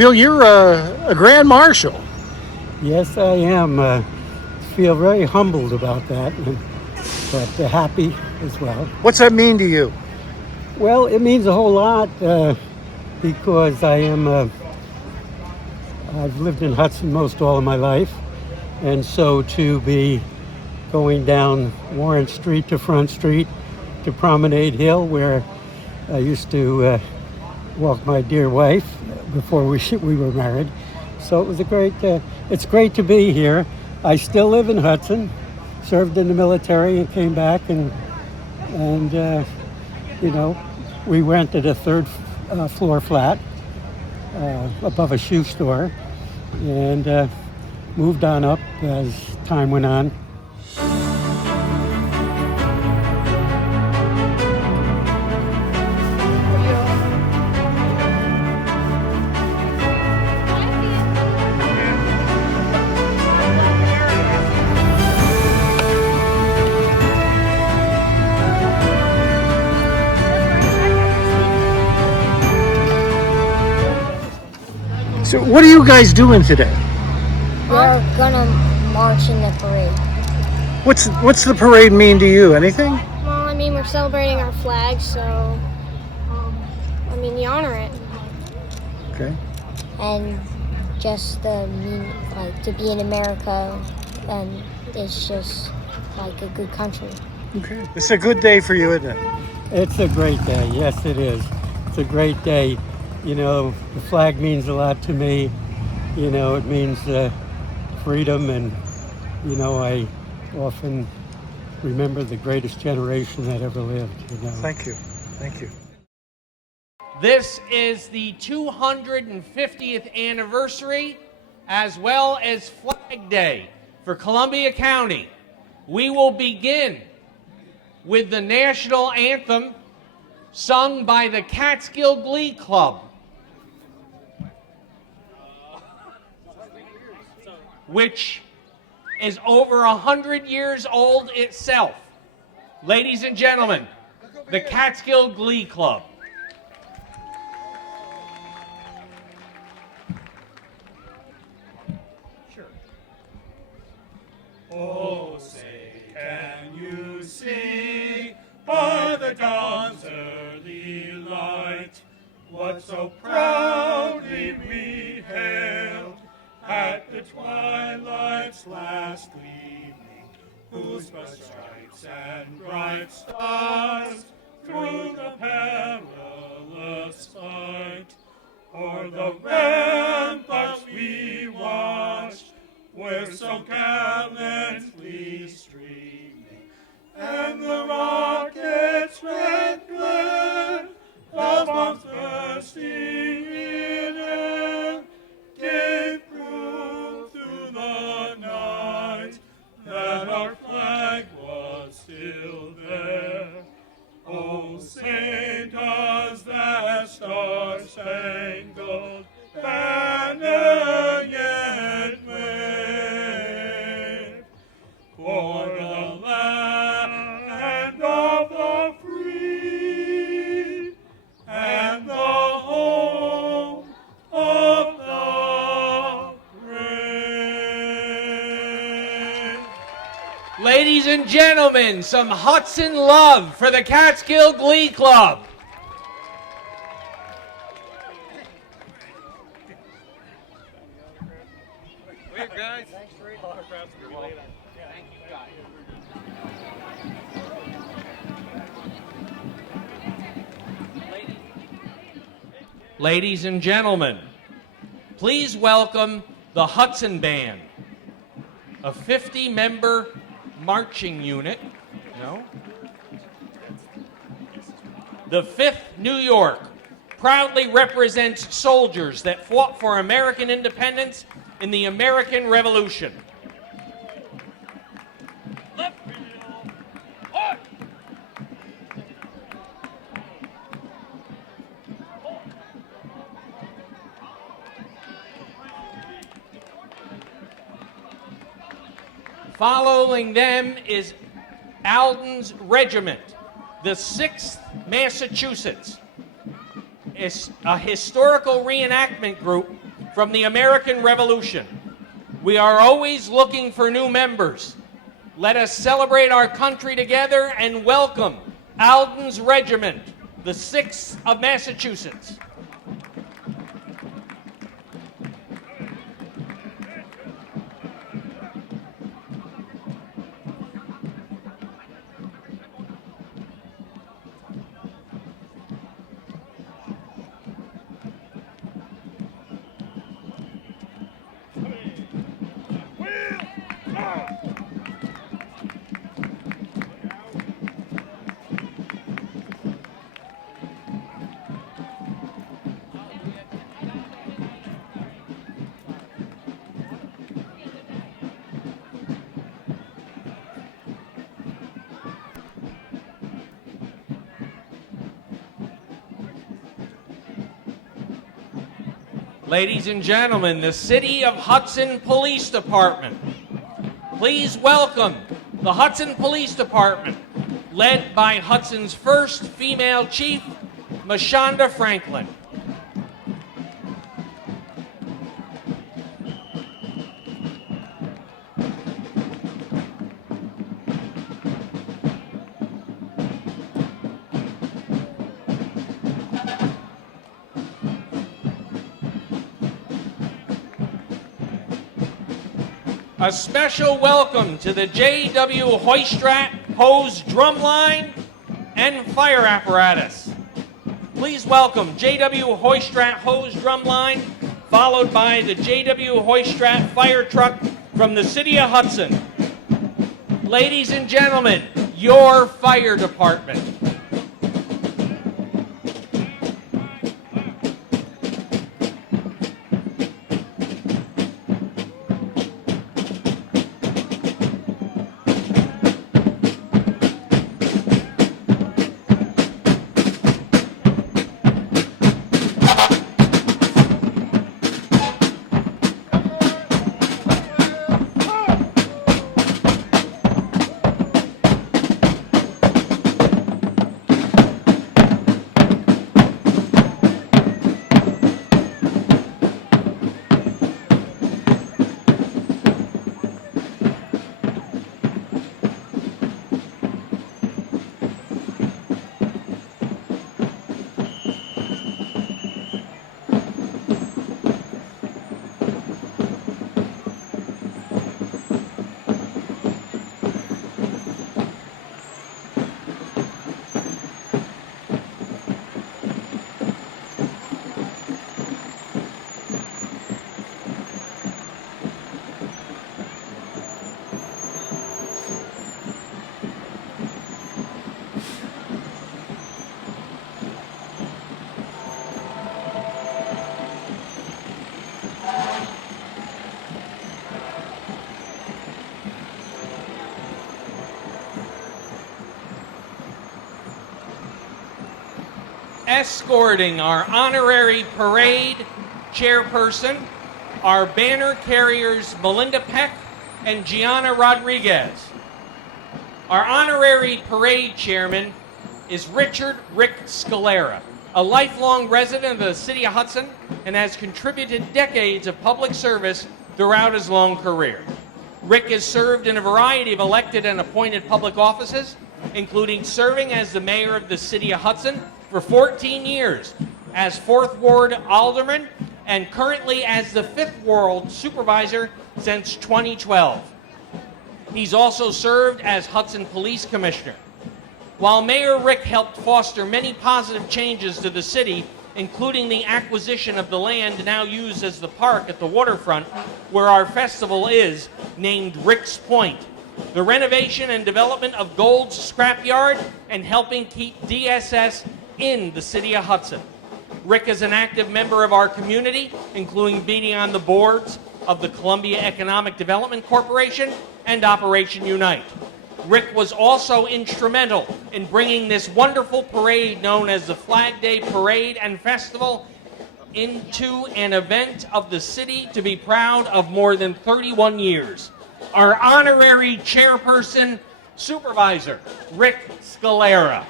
Bill, you're a grand marshal. Yes, I am. Feel very humbled about that, but happy as well. What's that mean to you? Well, it means a whole lot because I've lived in Hudson most all of my life, and so to be going down Warren Street to Front Street to Promenade Hill, where I used to walk my dear wife before we were married. So it was it's great to be here. I still live in Hudson, served in the military and came back and we rented a third floor flat above a shoe store and moved on up as time went on. So, what are you guys doing today? We're gonna march in the parade. What's the parade mean to you? Anything? Well, I mean, we're celebrating our flag, so you honor it. Okay. And just to be in America, and it's just like a good country. Okay. It's a good day for you, isn't it? It's a great day. Yes, it is. It's a great day. You know, the flag means a lot to me. You know, it means freedom, and I often remember the greatest generation that ever lived. Thank you. Thank you. This is the 250th anniversary as well as Flag Day for Columbia County. We will begin with the national anthem sung by the Catskill Glee Club, which is over 100 years old itself. Ladies and gentlemen, the Catskill Glee Club. Sure. Oh, say, can you see by the dawn's early light what so proudly we hailed at the twilight's last gleaming, whose bright stripes and bright stars through the perilous fight o'er the ramparts we watched were so gallantly streaming, and the rocket's red glare, the bombs bursting in air, gave proof through the night that our flag was still there. Oh, say does that star-spangled banner yet wave for the land of the free and the home of the brave. Ladies and gentlemen, some Hudson love for the Catskill Glee Club. Ladies and gentlemen, please welcome the Hudson Band, a 50-member marching unit. No? The 5th New York proudly represents soldiers that fought for American independence in the American Revolution. Following them is Alden's Regiment, the 6th Massachusetts. It's a historical reenactment group from the American Revolution. We are always looking for new members. Let us celebrate our country together and welcome Alden's Regiment, the 6th of Massachusetts. Ladies and gentlemen, the City of Hudson Police Department. Please welcome the Hudson Police Department, led by Hudson's first female chief, Mashonda Franklin. A special welcome to the J.W. Hoistrat Hose Drumline and Fire Apparatus. Please welcome J.W. Hoistrat Hose Drumline, followed by the J.W. Hoistrat Fire Truck from the City of Hudson. Ladies and gentlemen, your fire department. Escorting our honorary parade chairperson, our banner carriers Melinda Peck and Gianna Rodriguez. Our honorary parade chairman is Richard Rick Scalera, a lifelong resident of the City of Hudson and has contributed decades of public service throughout his long career. Rick has served in a variety of elected and appointed public offices, including serving as the mayor of the City of Hudson for 14 years, as 4th Ward Alderman, and currently as the 5th Ward Supervisor since 2012. He's also served as Hudson Police Commissioner. While Mayor Rick helped foster many positive changes to the city, including the acquisition of the land now used as the park at the waterfront, where our festival is, named Rick's Point, the renovation and development of Gold's Scrapyard, and helping keep DSS in the City of Hudson. Rick is an active member of our community, including being on the boards of the Columbia Economic Development Corporation and Operation Unite. Rick was also instrumental in bringing this wonderful parade known as the Flag Day Parade and Festival into an event of the city to be proud of more than 31 years. Our honorary chairperson, Supervisor Rick Scalera.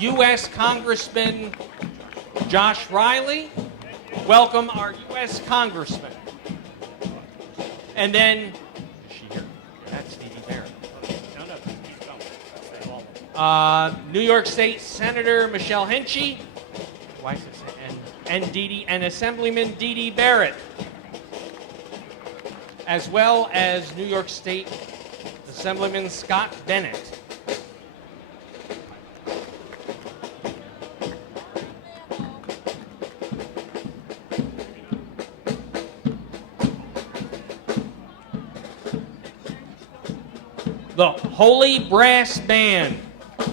U.S. Congressman Josh Riley. Welcome our U.S. Congressman. And then, is she here? That's Dee Dee Barrett. New York State Senator Michelle Hinchy. Why is this? And Assemblyman Dee Dee Barrett. As well as New York State Assemblyman Scott Bennett. The Holy Brass Band.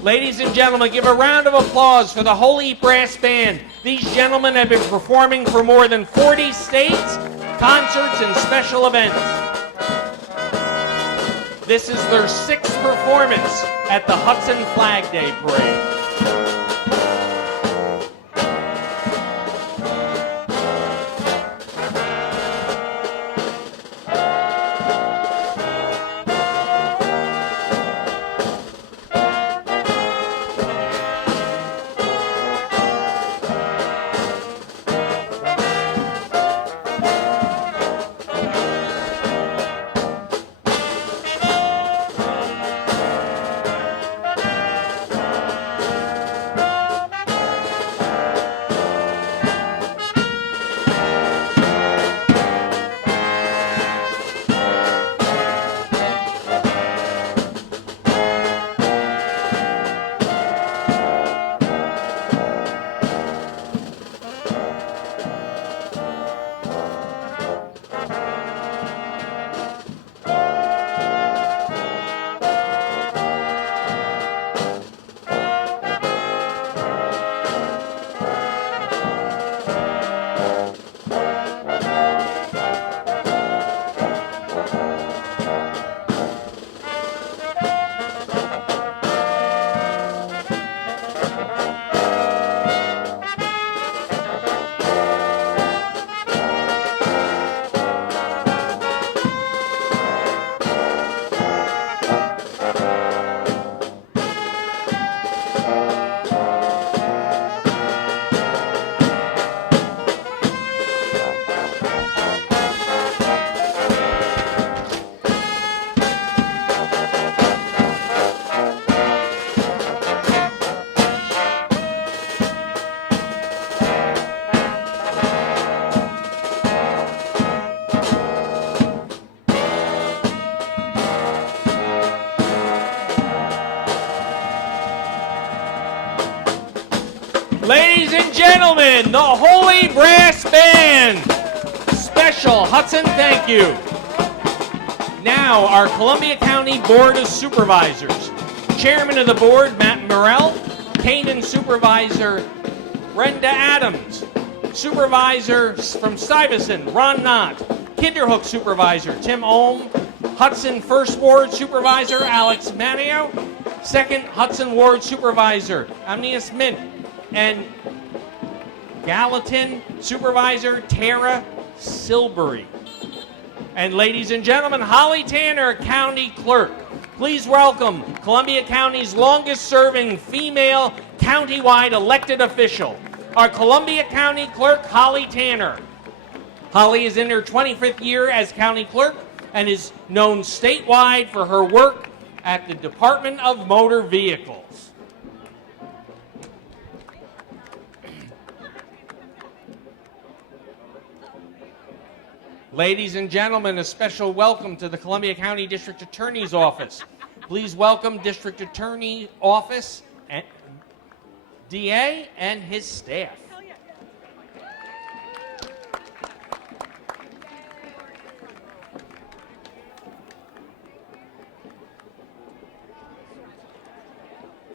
Ladies and gentlemen, give a round of applause for the Holy Brass Band. These gentlemen have been performing for more than 40 states, concerts, and special events. This is their 6th performance at the Hudson Flag Day Parade. Ladies and gentlemen, the Holy Brass Band. Special Hudson thank you. Now, our Columbia County Board of Supervisors. Chairman of the board, Matt Morrell. Canaan Supervisor, Brenda Adams. Supervisor from Stuyvesant, Ron Knott. Kinderhook Supervisor, Tim Ohm. Hudson First Ward Supervisor, Alex Manio. Second Hudson Ward Supervisor, Amnias Mint. And Gallatin Supervisor, Tara Silbury. And ladies and gentlemen, Holly Tanner, County Clerk. Please welcome Columbia County's longest serving female countywide elected official, our Columbia County Clerk, Holly Tanner. Holly is in her 25th year as County Clerk and is known statewide for her work at the Department of Motor Vehicles. Ladies and gentlemen, a special welcome to the Columbia County District Attorney's Office. Please welcome District Attorney Office, and DA, and his staff.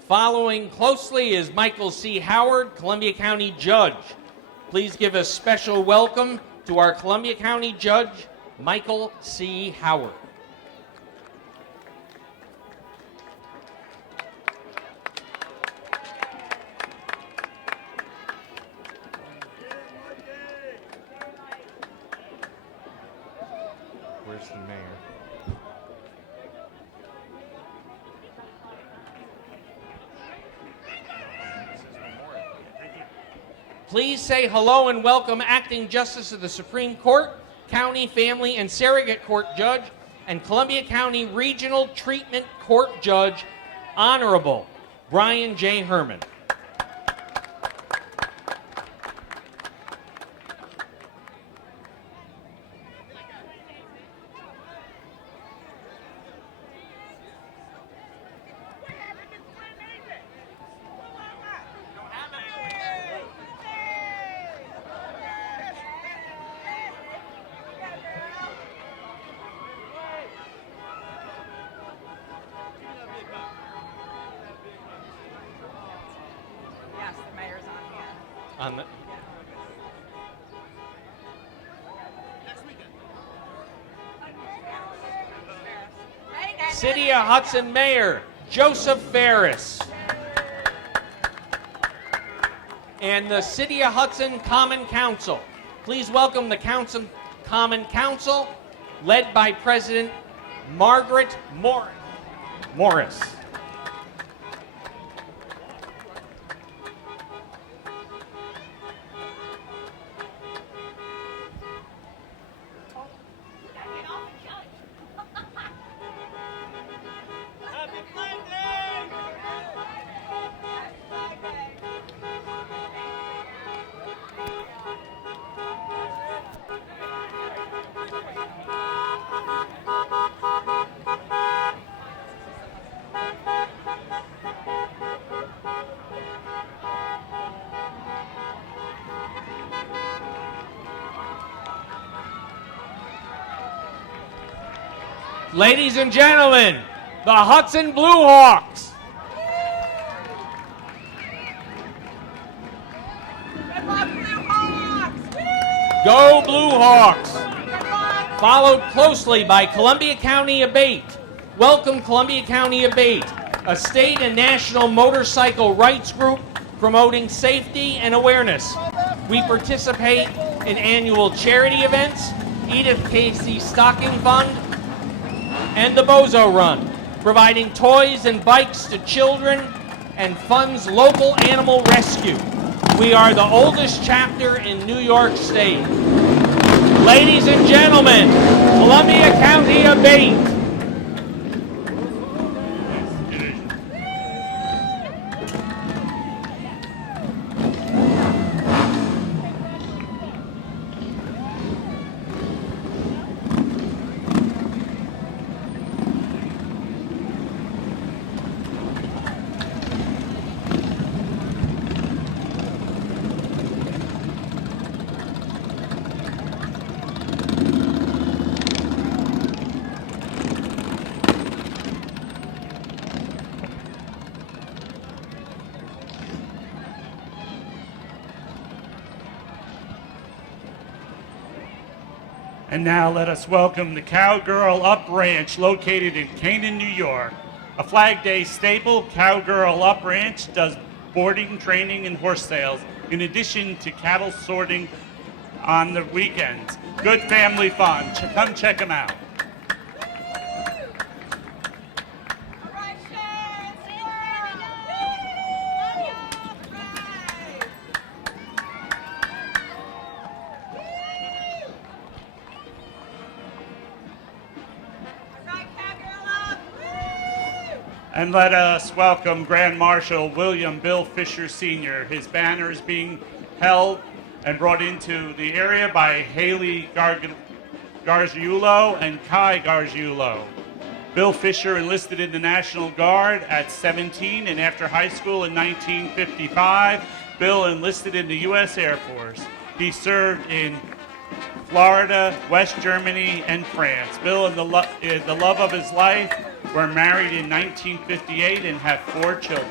Following closely is Michael C. Howard, Columbia County Judge. Please give a special welcome to our Columbia County Judge, Michael C. Howard. Where's the mayor? Please say hello and welcome Acting Justice of the Supreme Court, County, Family, and Surrogate Court Judge, and Columbia County Regional Treatment Court Judge, Honorable Brian J. Herman. Yes, the mayor's on hand. On the City of Hudson Mayor Joseph Ferris. And the City of Hudson Common Council. Please welcome the Common Council, led by President Margaret Morris. Ladies and gentlemen, the Hudson Blue Hawks. Go Blue Hawks! Followed closely by Columbia County Abate. Welcome Columbia County Abate, a state and national motorcycle rights group promoting safety and awareness. We participate in annual charity events, Edith Casey Stocking Fund, and the Bozo Run, providing toys and bikes to children and funds local animal rescue. We are the oldest chapter in New York State. Ladies and gentlemen, Columbia County Abate. And now let us welcome the Cowgirl Up Ranch, located in Canaan, New York. A Flag Day staple, Cowgirl Up Ranch does boarding, training, and horse sales, in addition to cattle sorting on the weekends. Good family fun. Come check them out. And let us welcome Grand Marshal William Bill Fisher Sr. His banner is being held and brought into the area by Haley Gargiulo and Kai Gargiulo. Bill Fisher enlisted in the National Guard at 17, and after high school in 1955, Bill enlisted in the U.S. Air Force. He served in Florida, West Germany, and France. Bill and the love of his life were married in 1958 and have 4 children.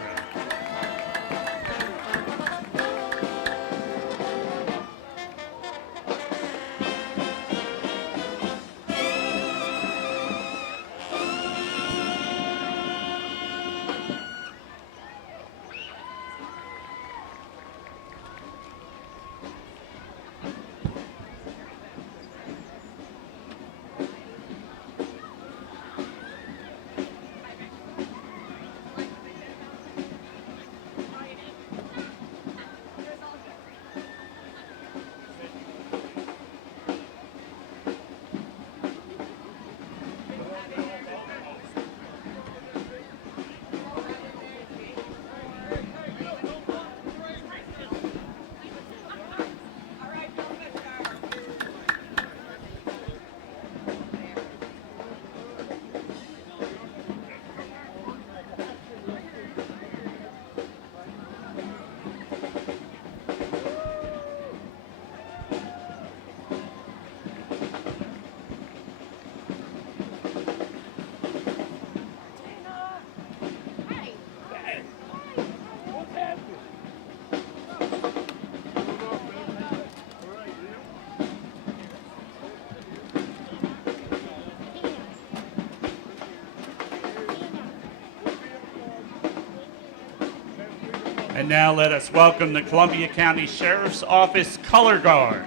And now let us welcome the Columbia County Sheriff's Office Color Guard.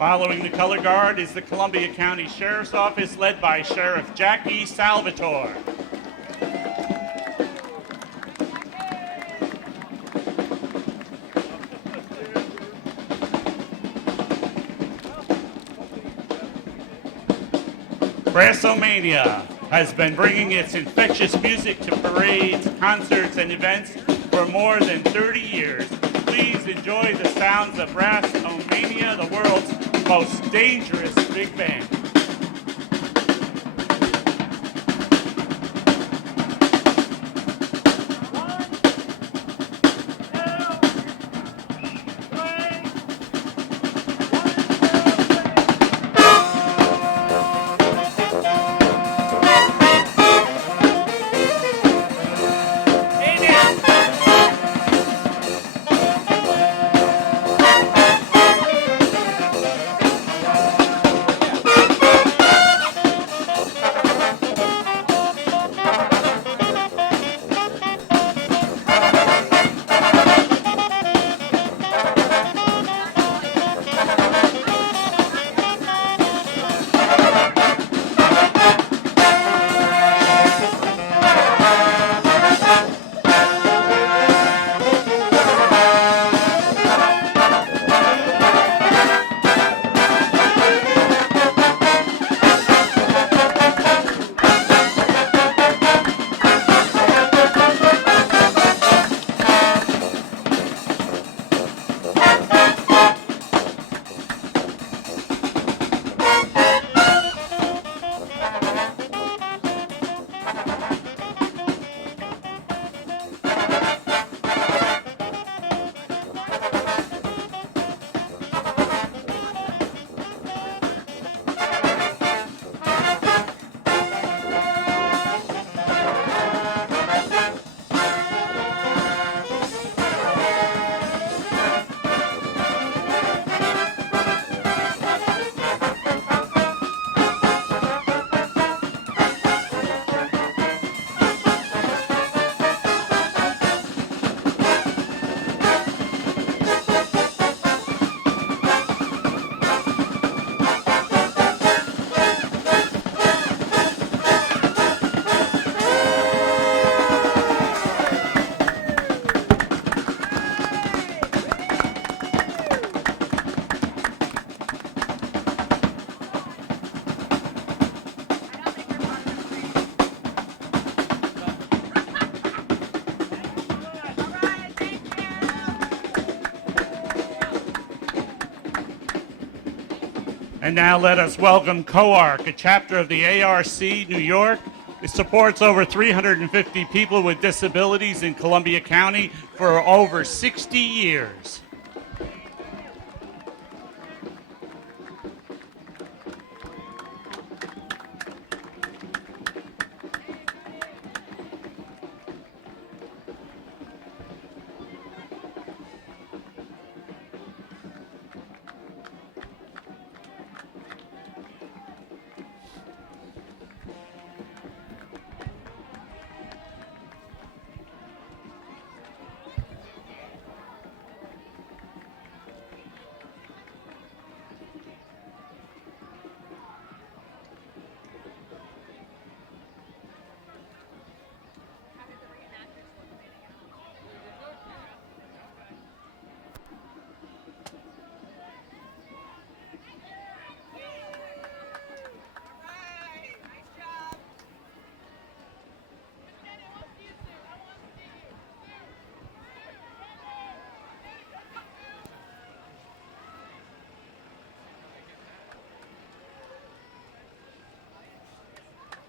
Following the Color Guard is the Columbia County Sheriff's Office led by Sheriff Jackie Salvatore. Brassomania has been bringing its infectious music to parades, concerts, and events for more than 30 years. Please enjoy the sounds of Brassomania, the world's most dangerous big band. And now let us welcome COARC, a chapter of the ARC New York. It supports over 350 people with disabilities in Columbia County for over 60 years.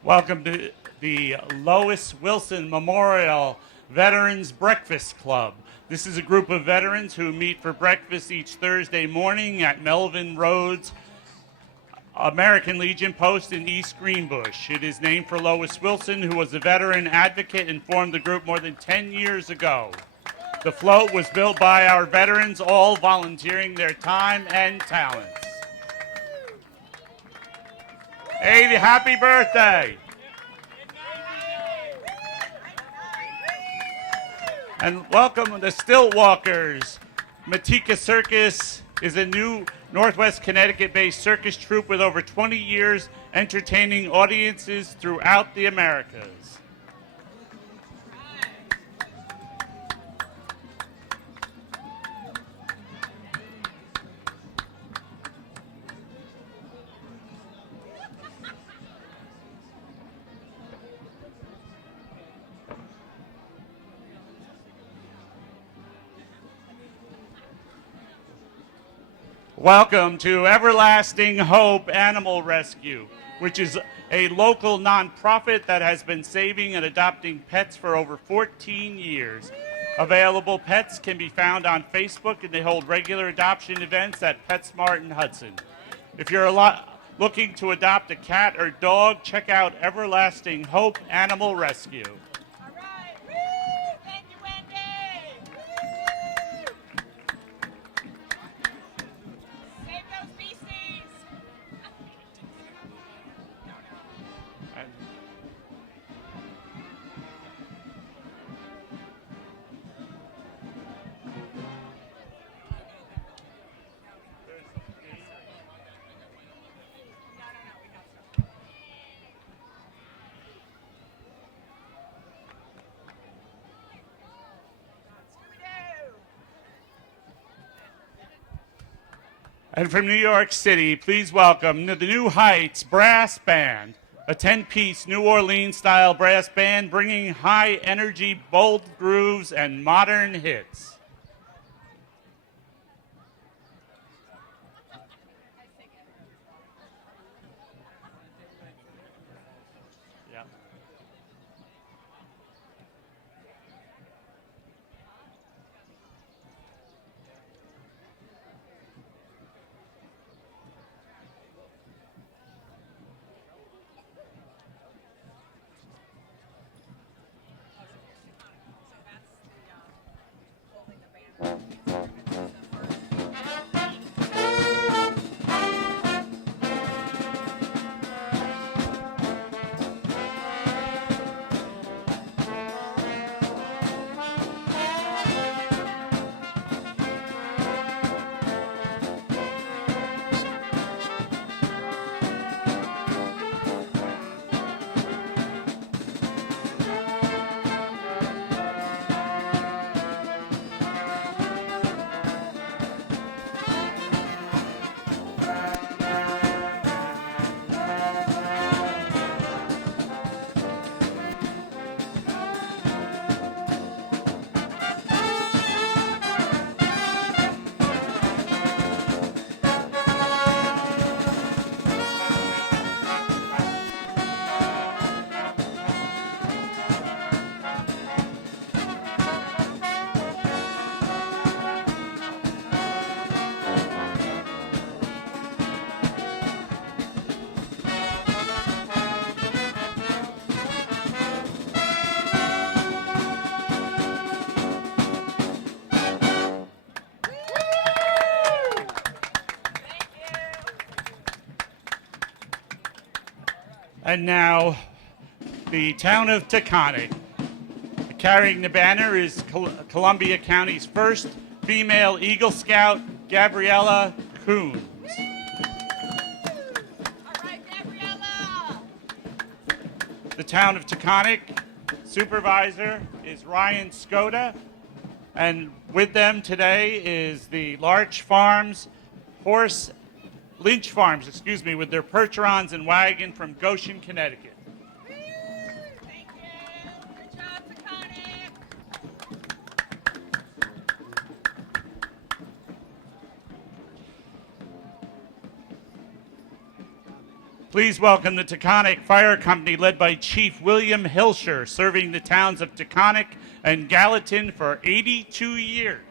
Welcome to the Lois Wilson Memorial Veterans Breakfast Club. This is a group of veterans who meet for breakfast each Thursday morning at Melvin Road's American Legion Post in East Greenbush. It is named for Lois Wilson, who was a veteran advocate and formed the group more than 10 years ago. The float was built by our veterans, all volunteering their time and talents. Hey, happy birthday. And welcome the Stilt Walkers. Matika Circus is a new Northwest Connecticut-based circus troupe with over 20 years entertaining audiences throughout the Americas. Welcome to Everlasting Hope Animal Rescue, which is a local nonprofit that has been saving and adopting pets for over 14 years. Available pets can be found on Facebook, and they hold regular adoption events at PetSmart in Hudson. If you're looking to adopt a cat or dog, check out Everlasting Hope Animal Rescue. All right. Woo! Thank you, Wendy. Woo! Save those beasties. Scooby-Doo. And from New York City, please welcome the New Heights Brass Band, a 10-piece New Orleans-style brass band bringing high-energy, bold grooves, and modern hits. Yeah. And now, the town of Taconic. Carrying the banner is Columbia County's first female Eagle Scout, Gabriella Coons. All right, Gabriella. The town of Taconic supervisor is Ryan Skoda, and with them today is the Lynch Farms, with their Percherons and wagon from Goshen, Connecticut. Woo! Thank you. Good job, Taconic. Please welcome the Taconic Fire Company led by Chief William Hilscher, serving the towns of Taconic and Gallatin for 82 years.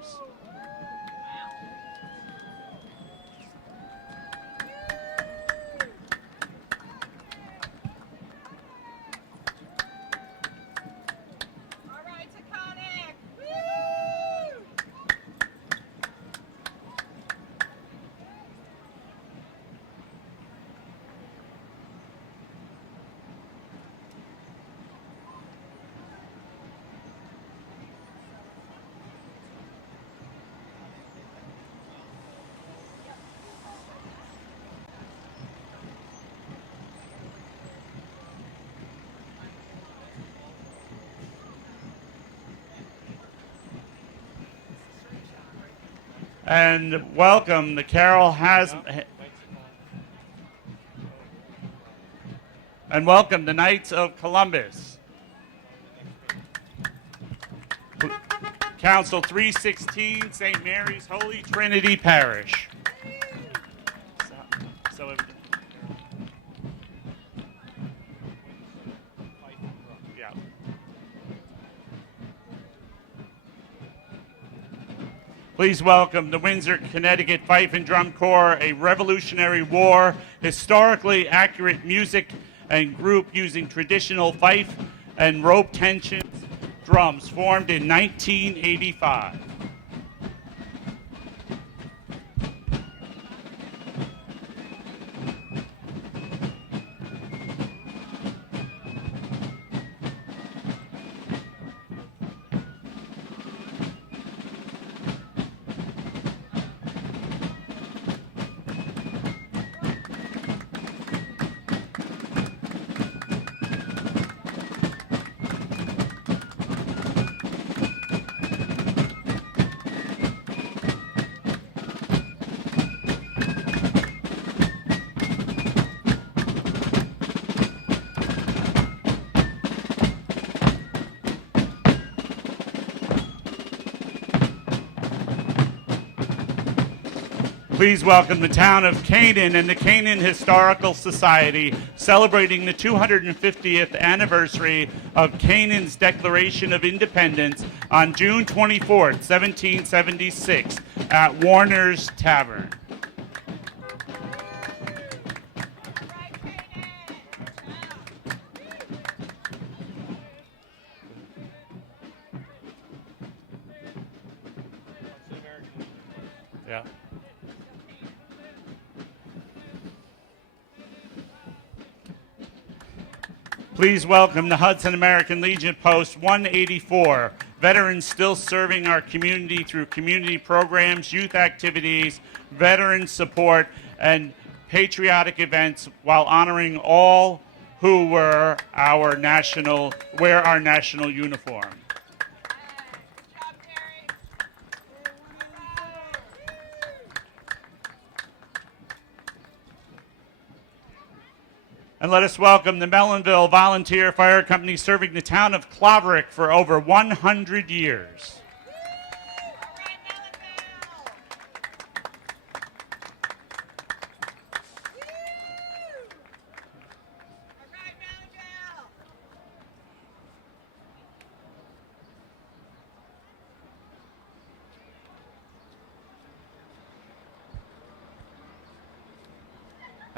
All right, Taconic. Woo! And welcome the Carol has and welcome the Knights of Columbus. Council 316, St. Mary's Holy Trinity Parish. So yeah. Please welcome the Windsor, Connecticut Fife and Drum Corps, a Revolutionary War, historically accurate music and group using traditional fife and rope tensions drums formed in 1985. Please welcome the town of Canaan and the Canaan Historical Society, celebrating the 250th anniversary of Canaan's Declaration of Independence on June 24th, 1776, at Warner's Tavern. Yeah. Please welcome the Hudson American Legion Post 184, veterans still serving our community through community programs, youth activities, veteran support, and patriotic events while honoring all who wear our national uniform. And let us welcome the Mellonville Volunteer Fire Company, serving the town of Claverick for over 100 years.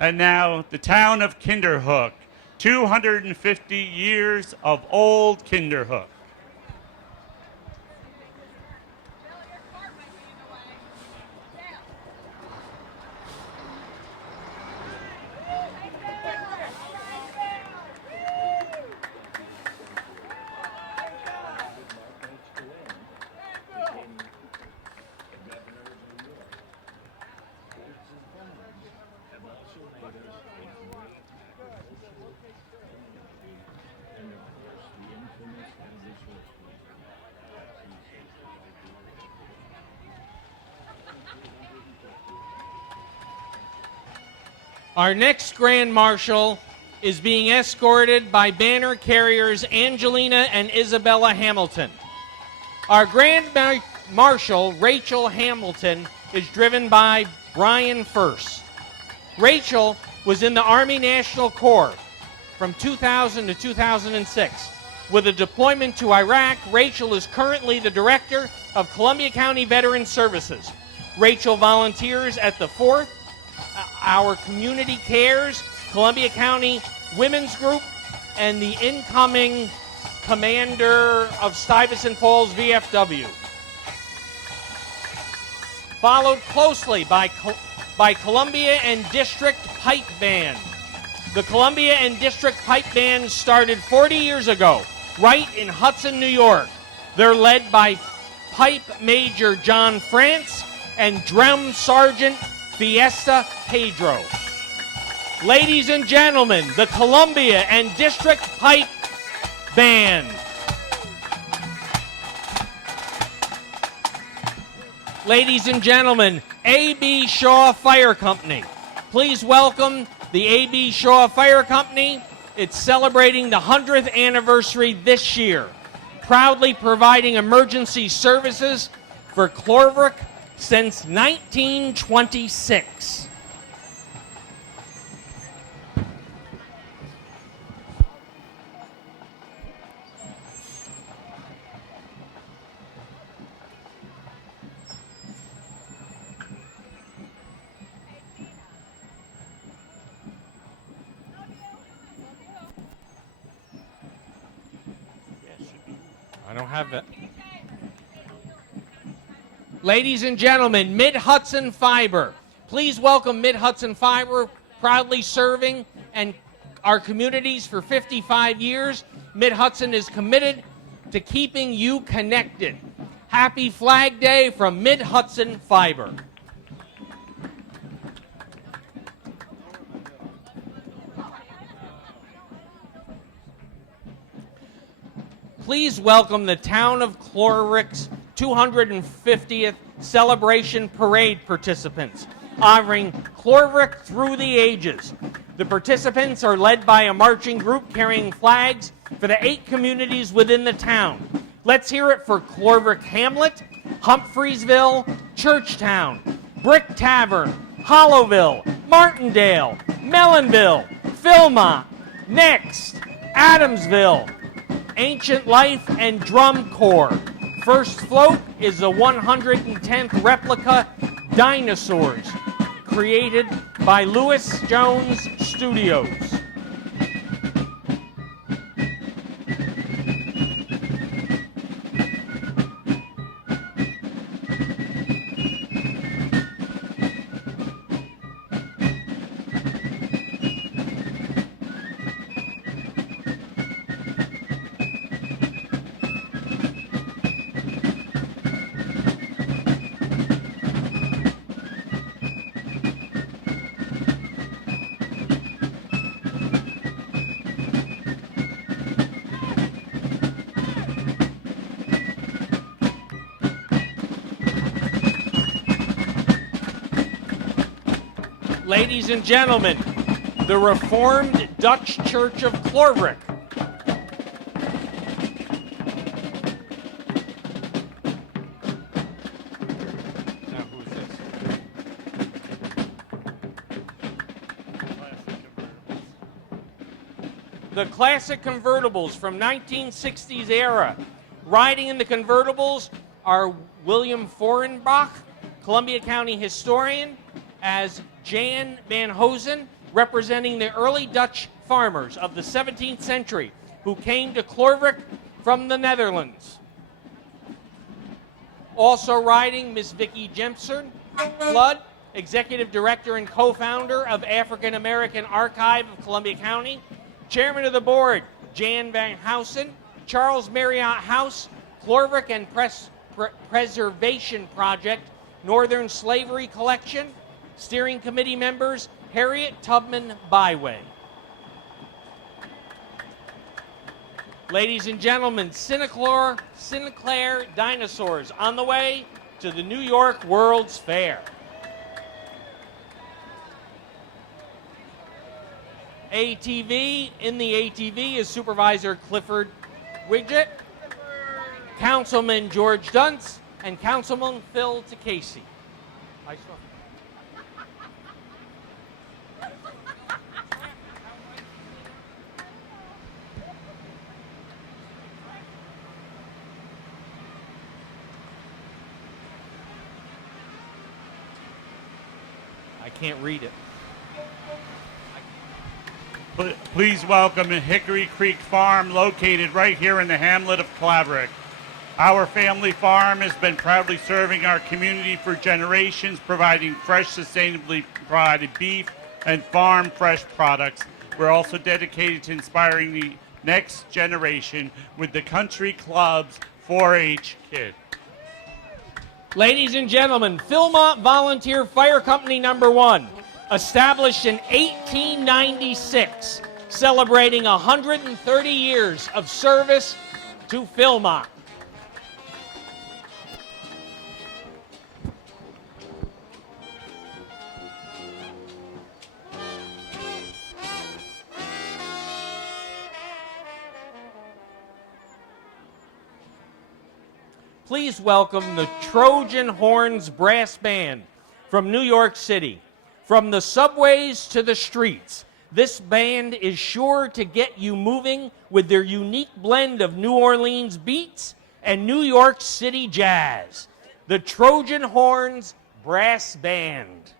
And now, the town of Kinderhook, 250 years of old Kinderhook. Our next Grand Marshal is being escorted by banner carriers Angelina and Isabella Hamilton. Our Grand Marshal, Rachel Hamilton, is driven by Brian First. Rachel was in the Army National Corps from 2000 to 2006. With a deployment to Iraq, Rachel is currently the Director of Columbia County Veteran Services. Rachel volunteers at the 4th, our Community Cares, Columbia County Women's Group, and the incoming commander of Stuyvesant Falls VFW. Followed closely by Columbia and District Pipe Band. The Columbia and District Pipe Band started 40 years ago, right in Hudson, New York. They're led by Pipe Major John France and Drum Sergeant Fiesta Pedro. Ladies and gentlemen, the Columbia and District Pipe Band. Ladies and gentlemen, A.B. Shaw Fire Company. Please welcome the A.B. Shaw Fire Company. It's celebrating the 100th anniversary this year, proudly providing emergency services for Clorbrook since 1926. I don't have that. Ladies and gentlemen, Mid-Hudson Fiber. Please welcome Mid-Hudson Fiber, proudly serving and our communities for 55 years. Mid-Hudson is committed to keeping you connected. Happy Flag Day from Mid-Hudson Fiber. Please welcome the town of Clorbrook's 250th celebration parade participants, honoring Clorbrook through the ages. The participants are led by a marching group carrying flags for the 8 communities within the town. Let's hear it for Clorbrook Hamlet, Humphreysville, Churchtown, Brick Tavern, Hollowville, Martindale, Mellonville, Philmont, Next, Adamsville, Ancient Life, and Drum Corps. First float is the 110th replica Dinosaurs, created by Lewis Jones Studios. Ladies and gentlemen, the Reformed Dutch Church of Clorbrook. Now, who is this? The classic convertibles from 1960s era. Riding in the convertibles are William Forenbach, Columbia County historian, as Jan van Hosen, representing the early Dutch farmers of the 17th century who came to Clorbrook from the Netherlands. Also riding Miss Vicki Jempson Flood, Executive Director and co-founder of African American Archive of Columbia County. Chairman of the Board, Jan van Housen, Charles Marriott House, Clorbrook and Preservation Project, Northern Slavery Collection. Steering Committee members, Harriet Tubman Byway. Ladies and gentlemen, Sinclair Dinosaurs on the way to the New York World's Fair. ATV, in the ATV is Supervisor Clifford Widget, Councilman George Dunce, and Councilman Phil Takesi. I can't read it. Please welcome Hickory Creek Farm, located right here in the hamlet of Clorbrook. Our family farm has been proudly serving our community for generations, providing fresh, sustainably provided beef and farm fresh products. We're also dedicated to inspiring the next generation with the Country Club's 4-H Kid. Ladies and gentlemen, Philmont Volunteer Fire Company number 1, established in 1896, celebrating 130 years of service to Philmont. please welcome the Trojan Horns Brass Band from New York City. From the subways to the streets, this band is sure to get you moving with their unique blend of New Orleans beats and New York City jazz. The Trojan Horns Brass Band.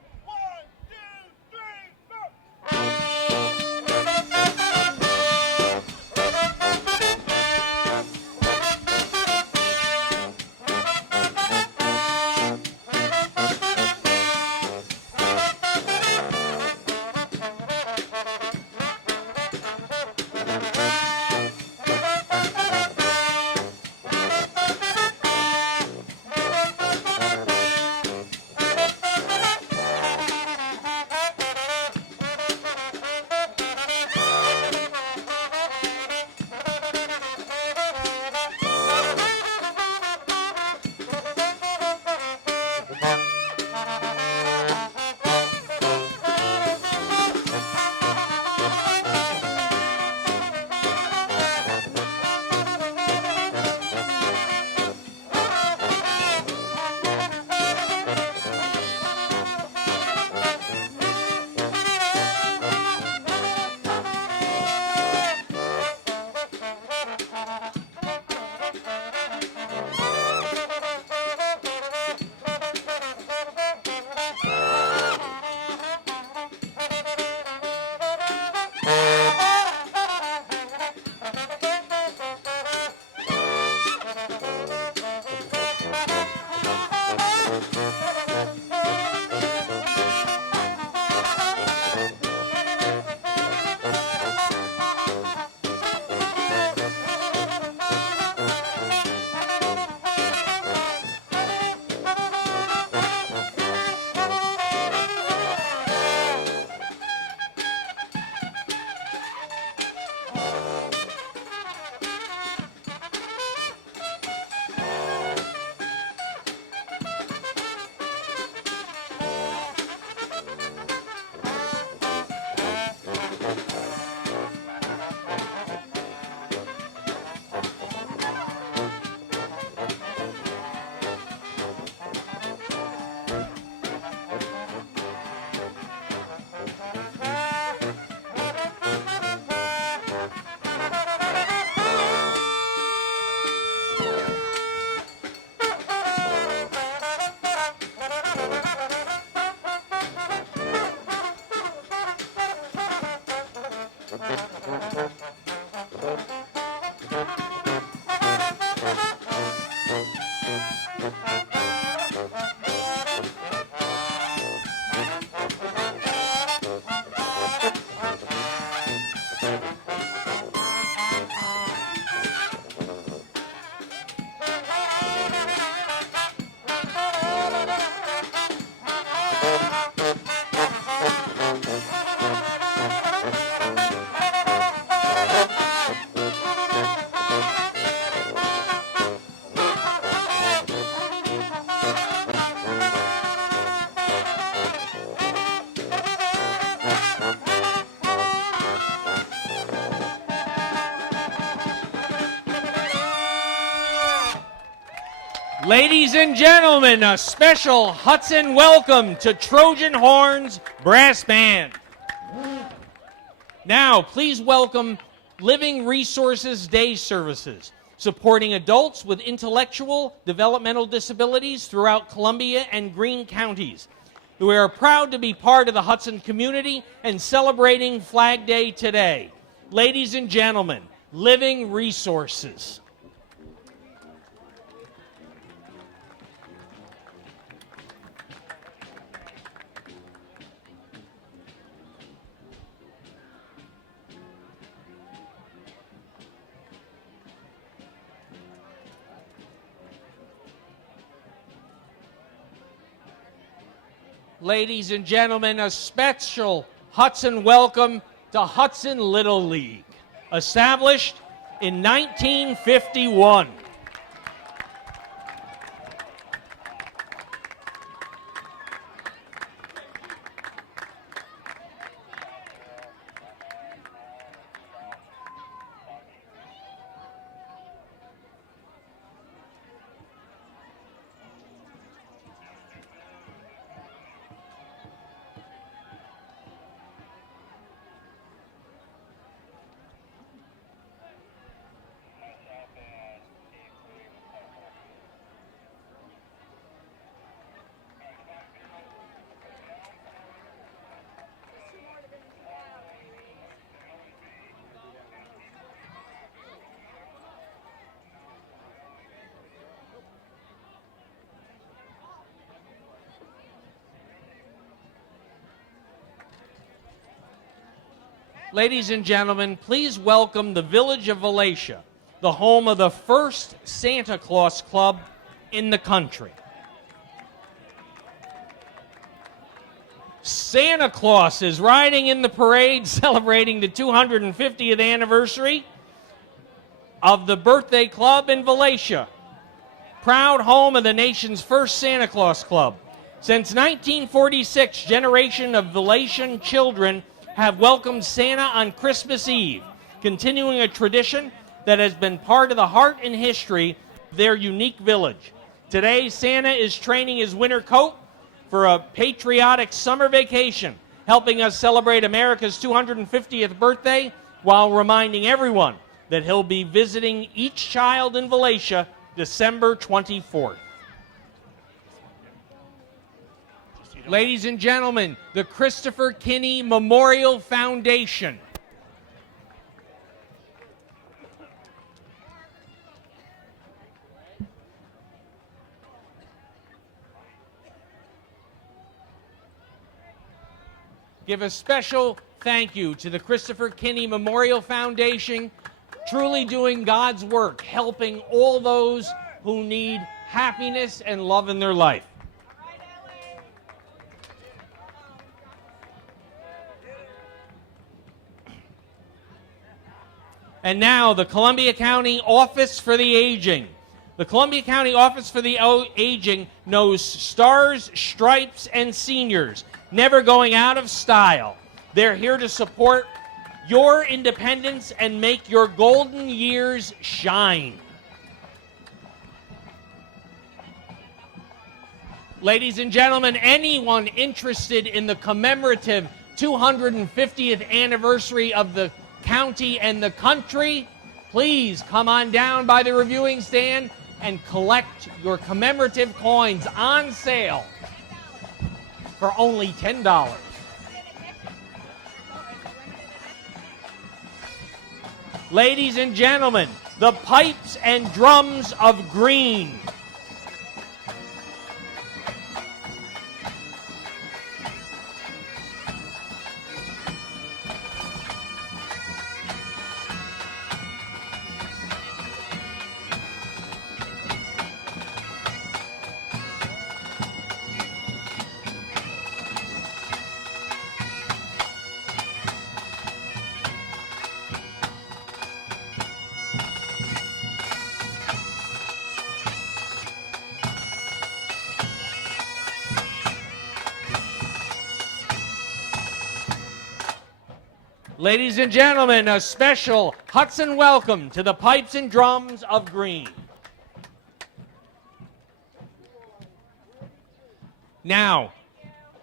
Ladies and gentlemen, a special Hudson welcome to Trojan Horns Brass Band. Now, please welcome Living Resources Day Services, supporting adults with intellectual developmental disabilities throughout Columbia and Greene counties. We are proud to be part of the Hudson community and celebrating Flag Day today. Ladies and gentlemen, Living Resources. Ladies and gentlemen, a special Hudson welcome to Hudson Little League, established in 1951. Ladies and gentlemen, please welcome the village of Valatia, the home of the first Santa Claus Club in the country. Santa Claus is riding in the parade celebrating the 250th anniversary of the birthday club in Valatia, proud home of the nation's first Santa Claus Club. Since 1946, generation of Valatian children have welcomed Santa on Christmas Eve, continuing a tradition that has been part of the heart and history of their unique village. Today, Santa is training his winter coat for a patriotic summer vacation, helping us celebrate America's 250th birthday while reminding everyone that he'll be visiting each child in Valatia December 24th. Ladies and gentlemen, the Christopher Kinney Memorial Foundation. Give a special thank you to the Christopher Kinney Memorial Foundation, truly doing God's work, helping all those who need happiness and love in their life. And now, the Columbia County Office for the Aging. The Columbia County Office for the Aging knows stars, stripes, and seniors, never going out of style. They're here to support your independence and make your golden years shine. Ladies and gentlemen, anyone interested in the commemorative 250th anniversary of the county and the country, please come on down by the reviewing stand and collect your commemorative coins on sale for only $10. Ladies and gentlemen, the Pipes and Drums of Green. Ladies and gentlemen, a special Hudson welcome to the Pipes and Drums of Green. Now,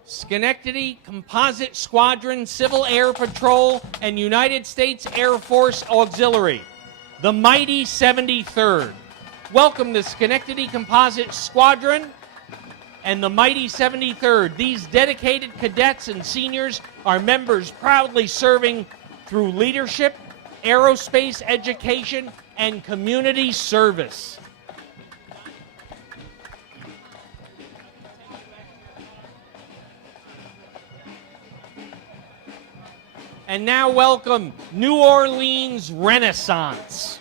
Schenectady Composite Squadron, Civil Air Patrol, and United States Air Force Auxiliary, the Mighty 73rd. Welcome the Schenectady Composite Squadron and the Mighty 73rd. These dedicated cadets and seniors are members proudly serving through leadership, aerospace education, and community service. And now welcome New Orleans Renaissance.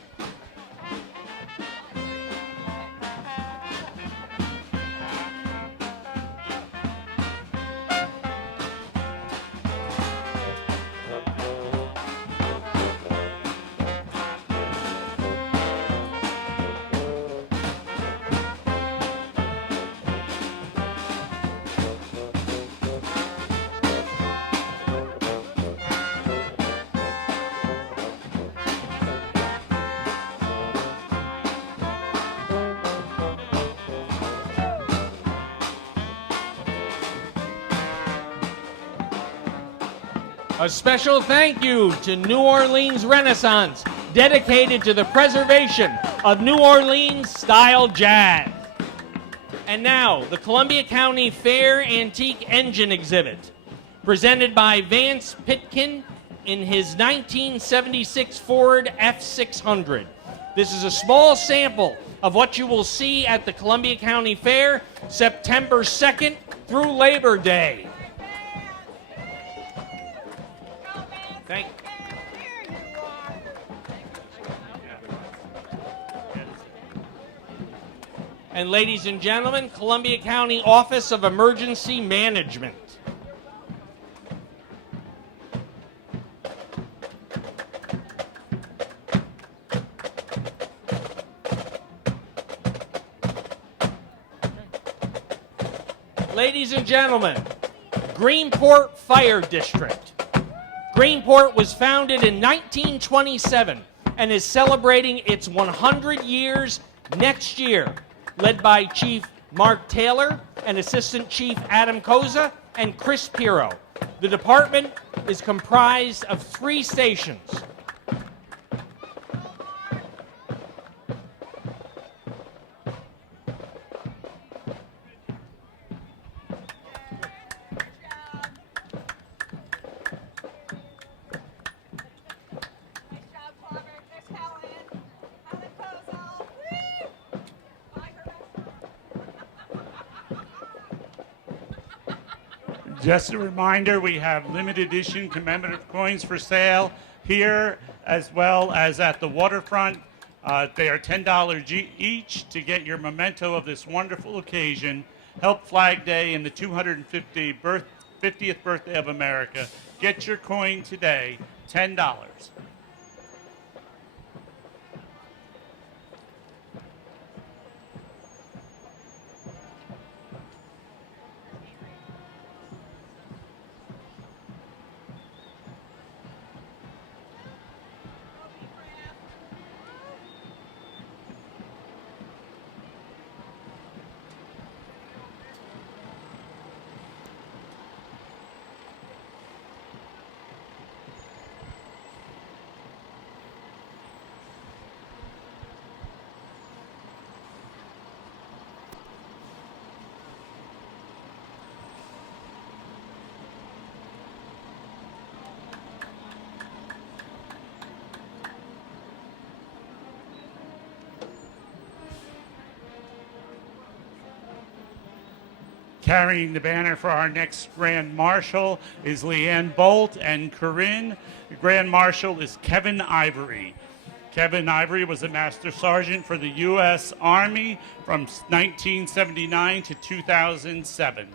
A special thank you to New Orleans Renaissance, dedicated to the preservation of New Orleans-style jazz. And now, the Columbia County Fair Antique Engine Exhibit, presented by Vance Pitkin in his 1976 Ford F600. This is a small sample of what you will see at the Columbia County Fair, September 2nd through Labor Day. Thank you. And ladies and gentlemen, Columbia County Office of Emergency Management. Ladies and gentlemen, Greenport Fire District. Greenport was founded in 1927 and is celebrating its 100 years next year, led by Chief Mark Taylor and Assistant Chief Adam Koza and Chris Piro. The department is comprised of 3 stations. Nice job, Clark. There's Helen. Helen Kozel. Woo! Bye, her. Just a reminder, we have limited edition commemorative coins for sale here as well as at the waterfront. They are $10 each to get your memento of this wonderful occasion. Help Flag Day and the 250th birthday of America. Get your coin today, $10. Carrying the banner for our next Grand Marshal is Leanne Bolt and Corinne. The Grand Marshal is Kevin Ivory. Kevin Ivory was a Master Sergeant for the U.S. Army from 1979 to 2007.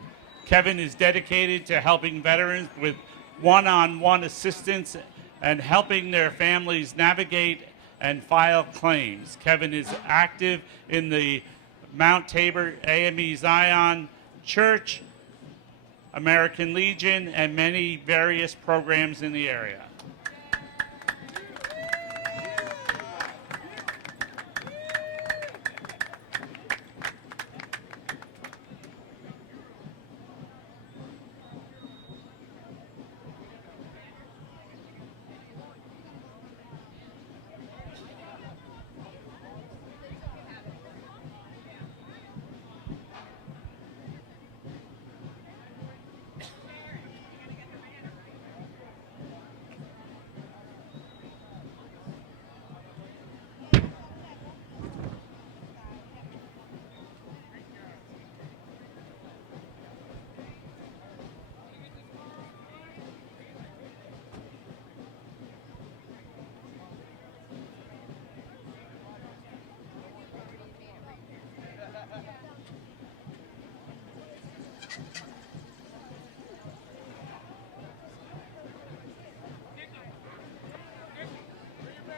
Kevin is dedicated to helping veterans with one-on-one assistance and helping their families navigate and file claims. Kevin is active in the Mount Tabor AME Zion Church, American Legion, and many various programs in the area.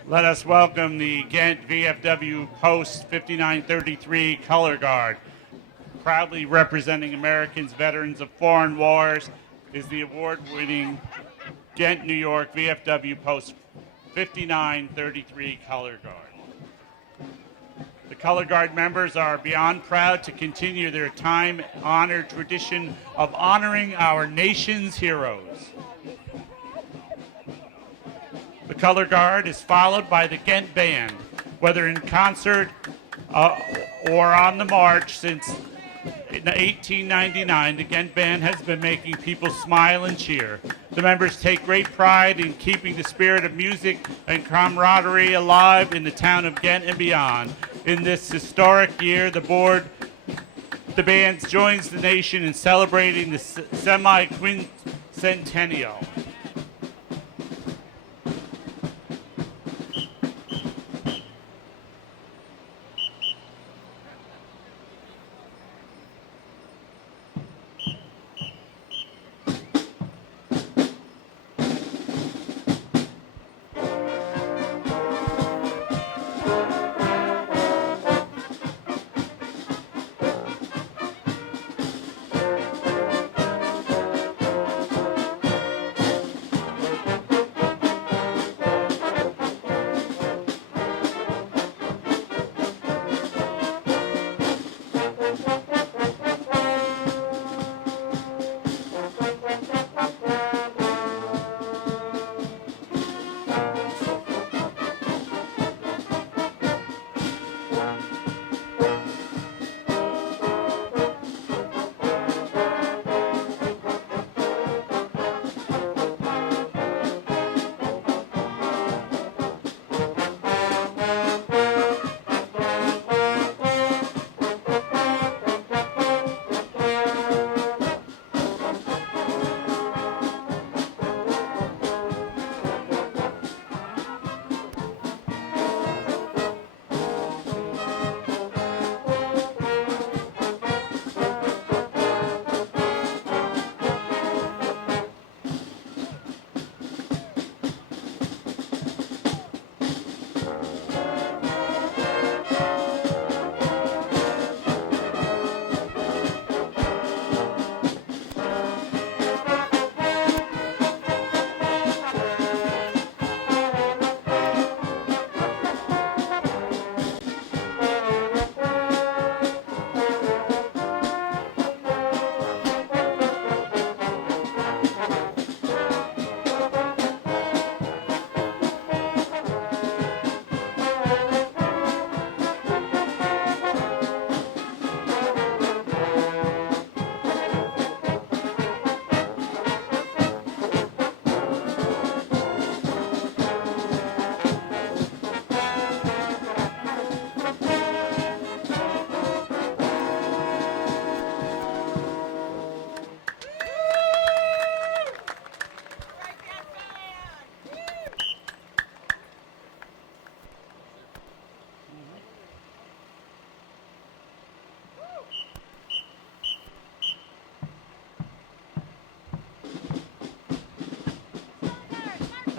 Let us welcome the Ghent VFW Post 5933 Color Guard. Proudly representing Americans, veterans of foreign wars, is the award-winning Ghent, New York VFW Post 5933 Color Guard. The Color Guard members are beyond proud to continue their time-honored tradition of honoring our nation's heroes. The Color Guard is followed by the Ghent Band, whether in concert or on the march since 1899. The Ghent Band has been making people smile and cheer. The members take great pride in keeping the spirit of music and camaraderie alive in the town of Ghent and beyond. In this historic year, the band joins the nation in celebrating the semi-quincentennial.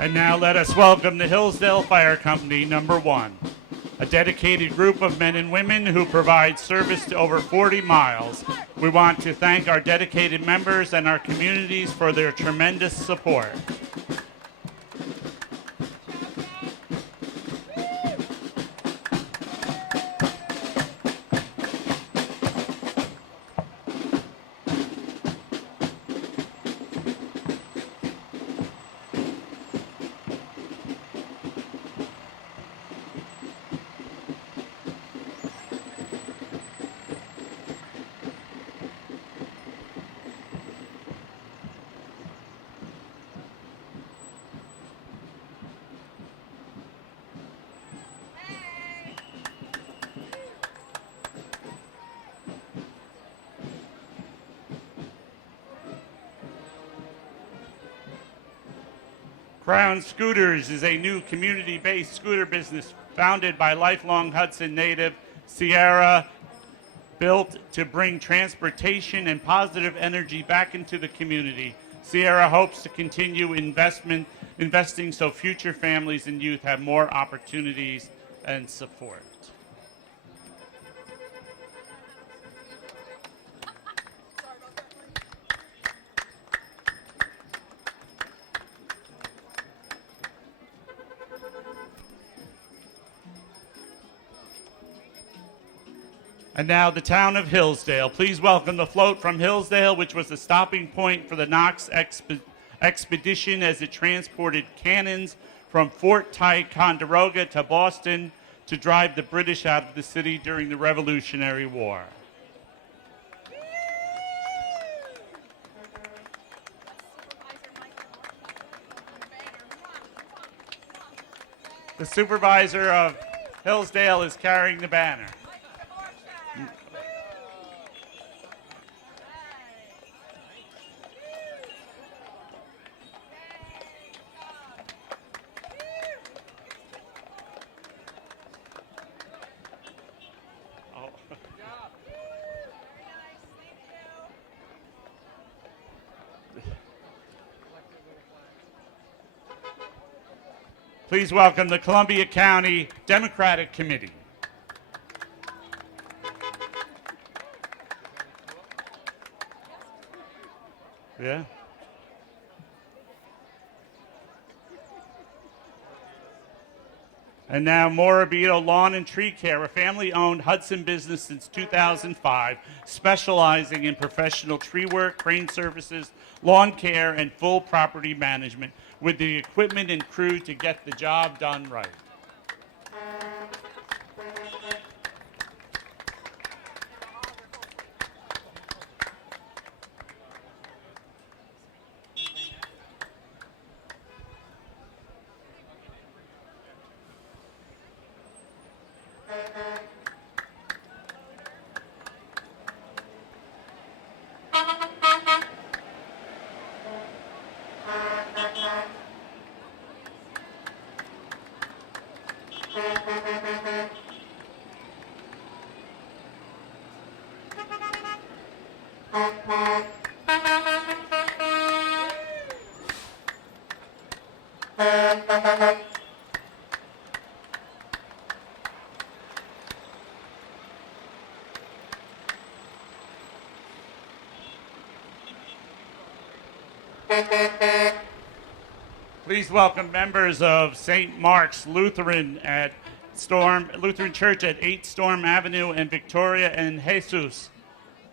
And now let us welcome the Hillsdale Fire Company number 1, a dedicated group of men and women who provide service to over 40 miles. We want to thank our dedicated members and our communities for their tremendous support. Crown Scooters is a new community-based scooter business founded by lifelong Hudson native Sierra, built to bring transportation and positive energy back into the community. Sierra hopes to continue investing so future families and youth have more opportunities and support. And now the town of Hillsdale. Please welcome the float from Hillsdale, which was the stopping point for the Knox expedition as it transported cannons from Fort Ticonderoga to Boston to drive the British out of the city during the Revolutionary War. The supervisor of Hillsdale is carrying the banner. Please welcome the Columbia County Democratic Committee. Yeah. And now Morabito Lawn and Tree Care, a family-owned Hudson business since 2005, specializing in professional tree work, crane services, lawn care, and full property management, with the equipment and crew to get the job done right. Please welcome members of St. Mark's Lutheran Church at 8 Storm Avenue and Victoria and Jesus.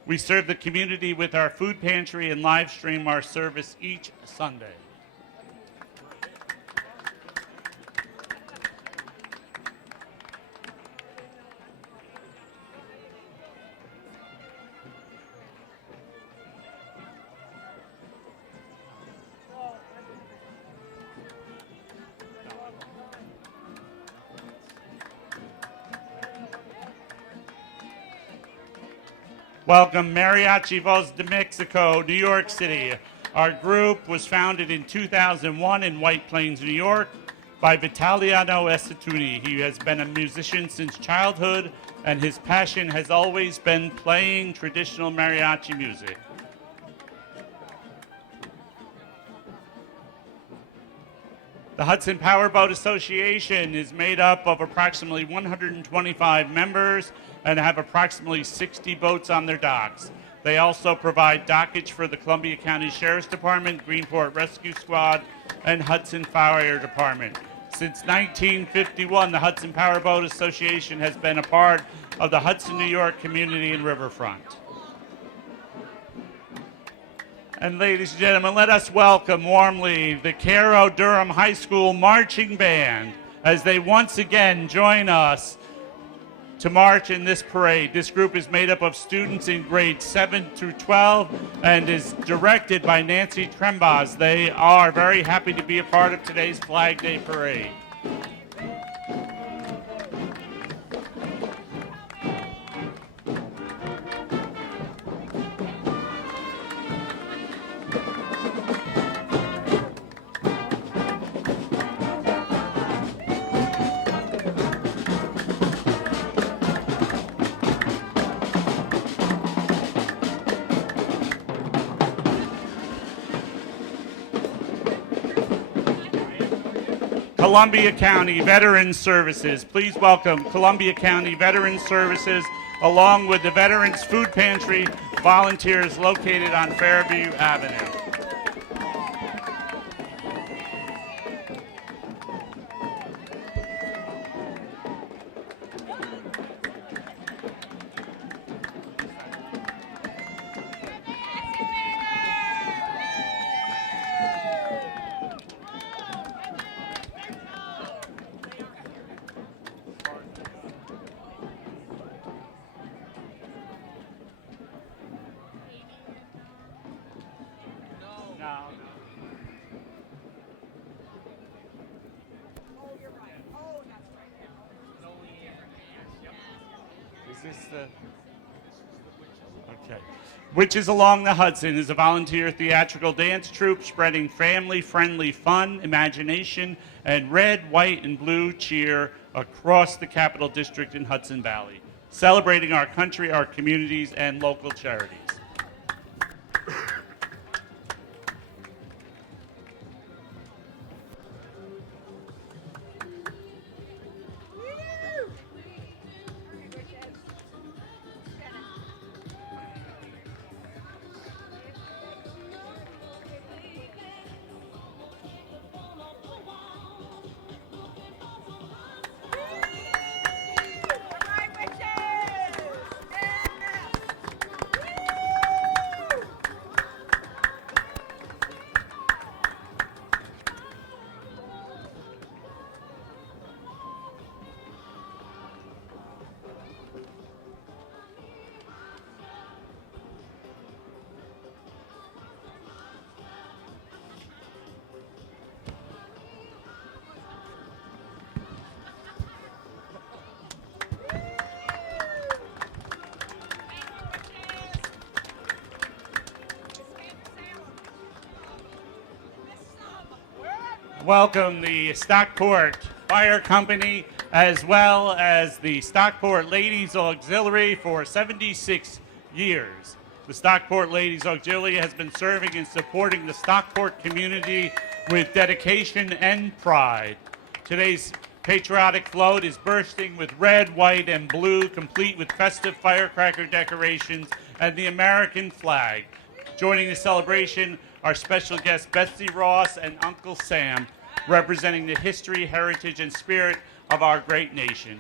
We serve the community with our food pantry and live stream our service each Sunday. Welcome Mariachi Voz de Mexico, New York City. Our group was founded in 2001 in White Plains, New York by Vitaliano Estutini. He has been a musician since childhood, and his passion has always been playing traditional mariachi music. The Hudson Powerboat Association is made up of approximately 125 members and have approximately 60 boats on their docks. They also provide dockage for the Columbia County Sheriff's Department, Greenport Rescue Squad, and Hudson Fire Department. Since 1951, the Hudson Powerboat Association has been a part of the Hudson, New York community and riverfront. And ladies and gentlemen, let us welcome warmly the Cairo Durham High School Marching Band as they once again join us to march in this parade. This group is made up of students in grades 7 through 12 and is directed by Nancy Trembaz. They are very happy to be a part of today's Flag Day parade. Columbia County Veterans Services. Please welcome Columbia County Veterans Services along with the Veterans Food Pantry volunteers located on Fairview Avenue. Witches Along the Hudson is a volunteer theatrical dance troupe spreading family-friendly fun, imagination, and red, white, and blue cheer across the Capital District in Hudson Valley, celebrating our country, our communities, and local charities. Welcome the Stockport Fire Company as well as the Stockport Ladies Auxiliary for 76 years. The Stockport Ladies Auxiliary has been serving and supporting the Stockport community with dedication and pride. Today's patriotic float is bursting with red, white, and blue, complete with festive firecracker decorations and the American flag. Joining the celebration are special guests Betsy Ross and Uncle Sam, representing the history, heritage, and spirit of our great nation.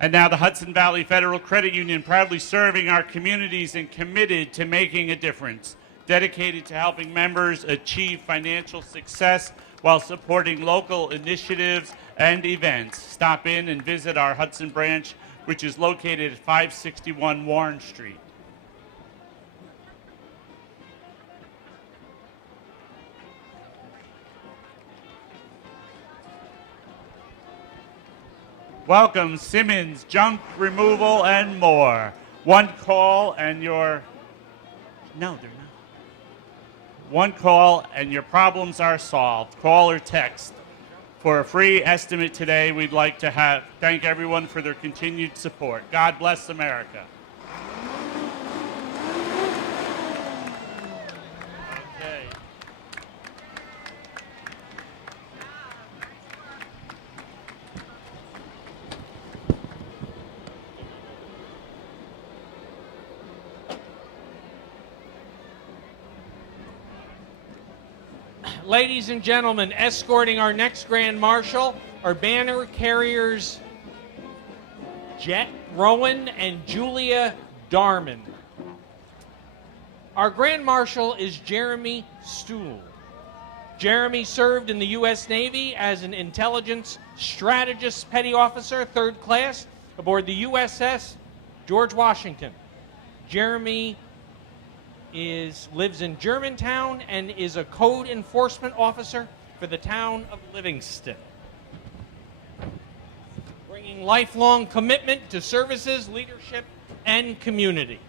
And now the Hudson Valley Federal Credit Union, proudly serving our communities and committed to making a difference, dedicated to helping members achieve financial success while supporting local initiatives and events. Stop in and visit our Hudson branch, which is located at 561 Warren Street. Welcome Simmons Junk Removal and more. One call and your... No, they're not. One call and your problems are solved. Call or text. For a free estimate today, we'd like to thank everyone for their continued support. God bless America. Ladies and gentlemen, escorting our next Grand Marshal are banner carriers Jet Rowan and Julia Darman. Our Grand Marshal is Jeremy Stuhl. Jeremy served in the U.S. Navy as an intelligence strategist petty officer, 3rd class, aboard the USS George Washington. Jeremy lives in Germantown and is a code enforcement officer for the town of Livingston. Bringing lifelong commitment to services, leadership, and community.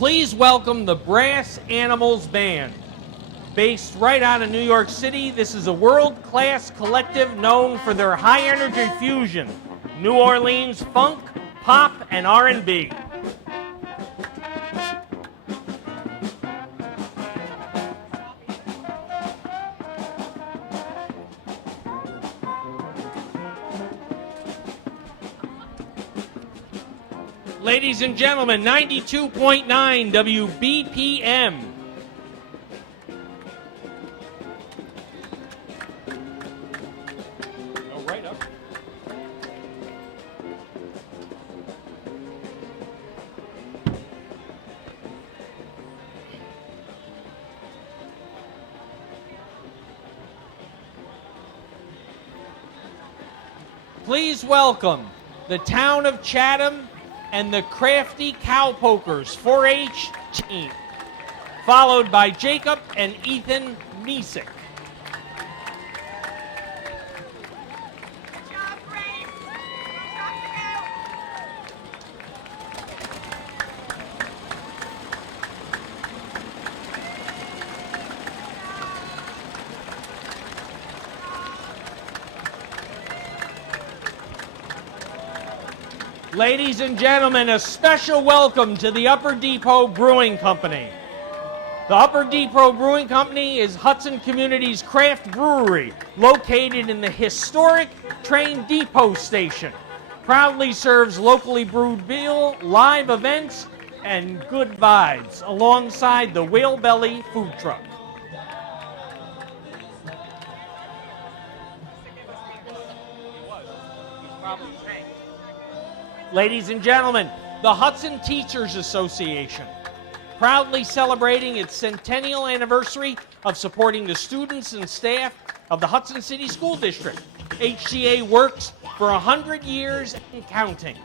Please welcome the Brass Animals Band. Based right out of New York City, this is a world-class collective known for their high-energy fusion, New Orleans funk, pop, and R&B. Ladies and gentlemen, 92.9 WBPM. Go right up. Please welcome the town of Chatham and the Crafty Cowpokers 4-H team, followed by Jacob and Ethan Misick. Good job, Grace. Good job, Ladies and gentlemen, a special welcome to the Upper Depot Brewing Company. The Upper Depot Brewing Company is Hudson Community's craft brewery located in the historic train depot station. Proudly serves locally brewed beer, live events, and good vibes alongside the Whale Belly food truck. Ladies and gentlemen, the Hudson Teachers Association, proudly celebrating its centennial anniversary of supporting the students and staff of the Hudson City School District. HCA works for 100 years and counting.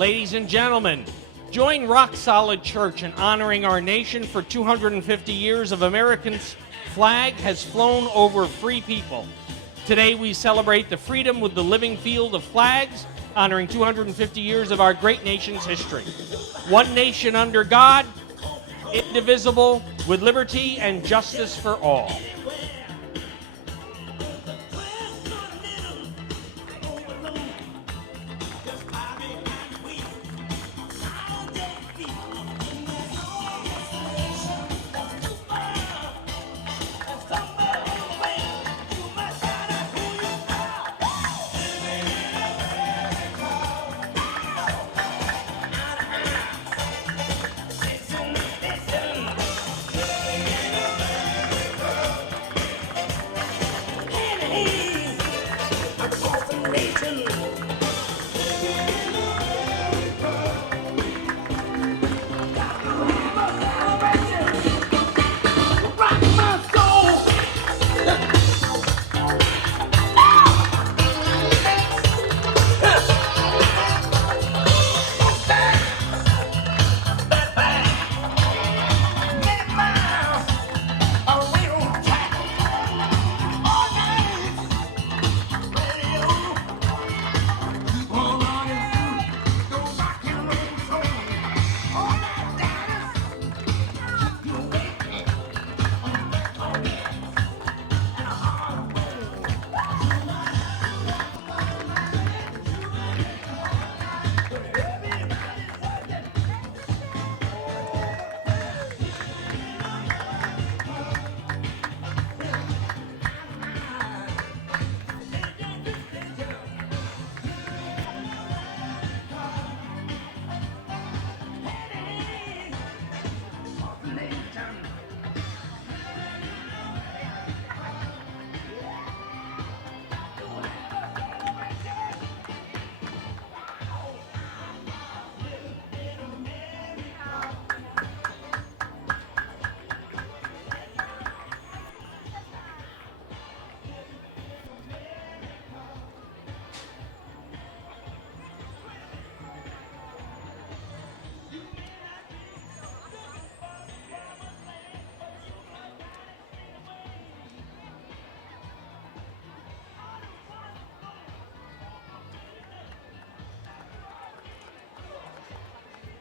Ladies and gentlemen, join Rock Solid Church in honoring our nation for 250 years of America's flag has flown over free people. Today we celebrate the freedom with the living field of flags, honoring 250 years of our great nation's history. One nation under God, indivisible, with liberty and justice for all.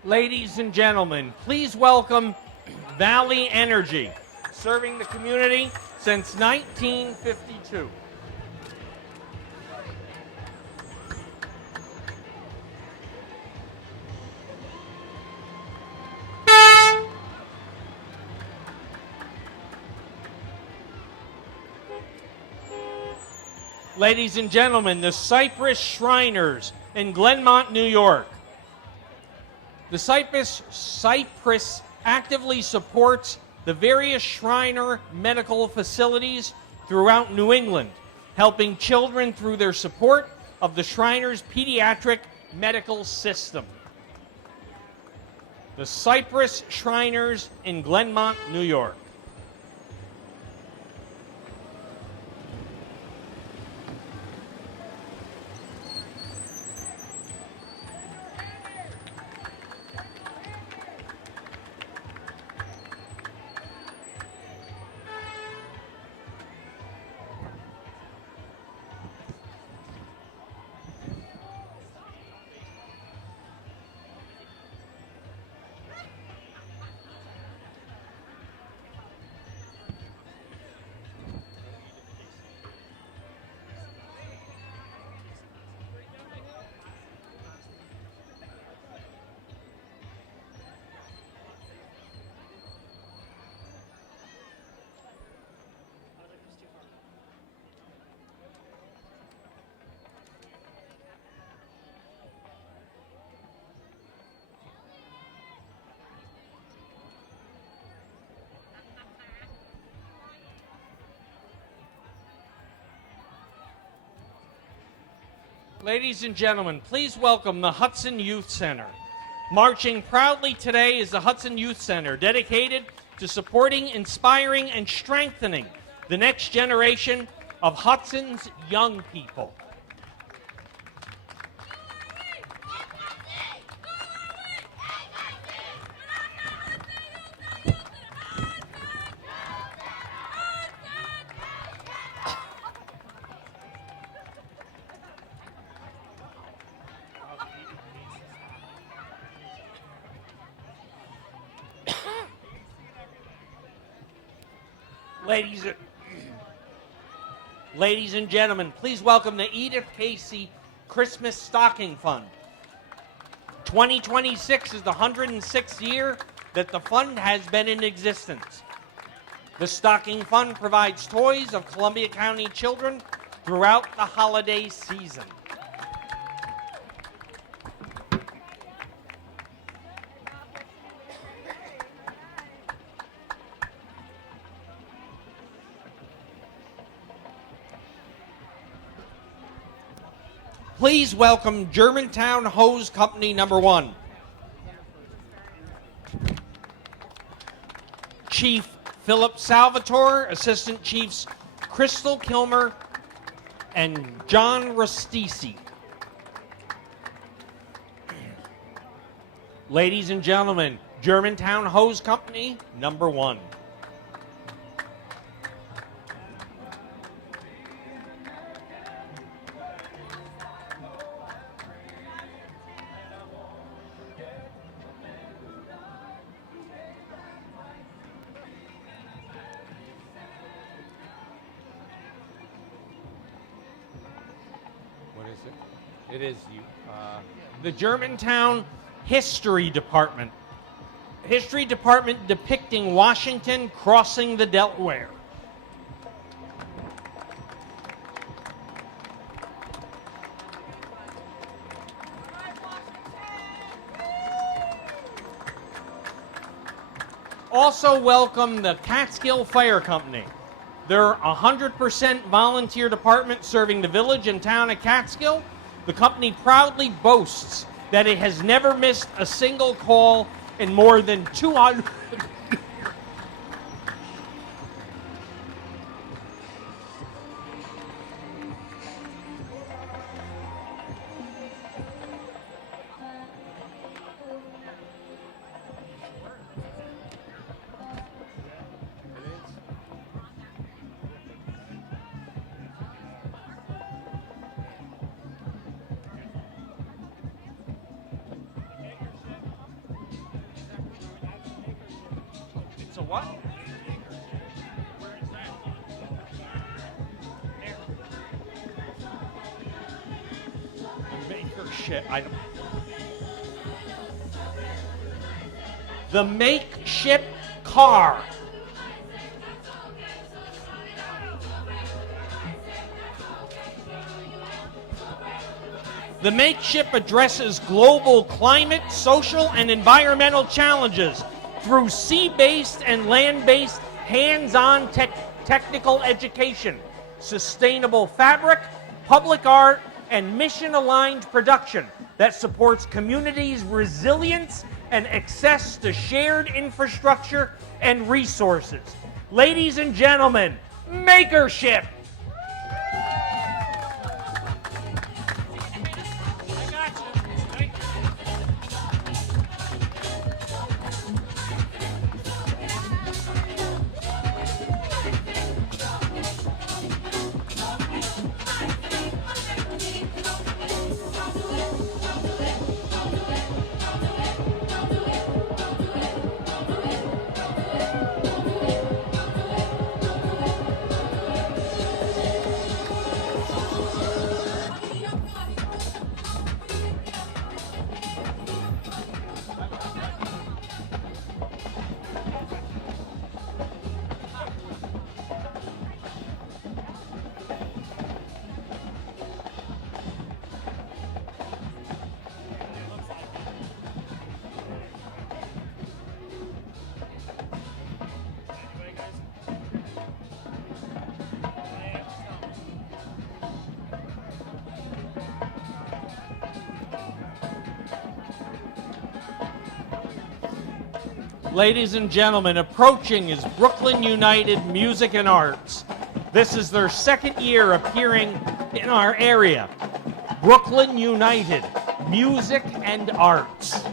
Ladies and gentlemen, please welcome Valley Energy, serving the community since 1952. Ladies and gentlemen, the Cypress Shriners in Glenmont, New York. The Cypress actively supports the various Shriner medical facilities throughout New England, helping children through their support of the Shriners pediatric medical system. The Cypress Shriners in Glenmont, New York. Ladies and gentlemen, please welcome the Hudson Youth Center. Marching proudly today is the Hudson Youth Center, dedicated to supporting, inspiring, and strengthening the next generation of Hudson's young people. Ladies and gentlemen, please welcome the Edith Casey Christmas Stocking Fund. 2026 is the 106th year that the fund has been in existence. The Stocking Fund provides toys of Columbia County children throughout the holiday season. Please welcome Germantown Hose Company number 1. Chief Philip Salvatore, Assistant Chiefs Crystal Kilmer and John Rostisi. Ladies and gentlemen, Germantown Hose Company number 1. It is the Germantown History Department. History Department depicting Washington crossing the Delaware. Also welcome the Catskill Fire Company. They're a 100% volunteer department serving the village and town of Catskill. The company proudly boasts that it has never missed a single call in more than 200. what? The maker ship. The makeshift car. The makeshift addresses global climate, social, and environmental challenges through sea-based and land-based hands-on technical education, sustainable fabric, public art, and mission-aligned production that supports communities' resilience and access to shared infrastructure and resources. Ladies and gentlemen, Makership! Ladies and gentlemen, approaching is Brooklyn United Music and Arts. This is their second year appearing in our area. Brooklyn United Music and Arts.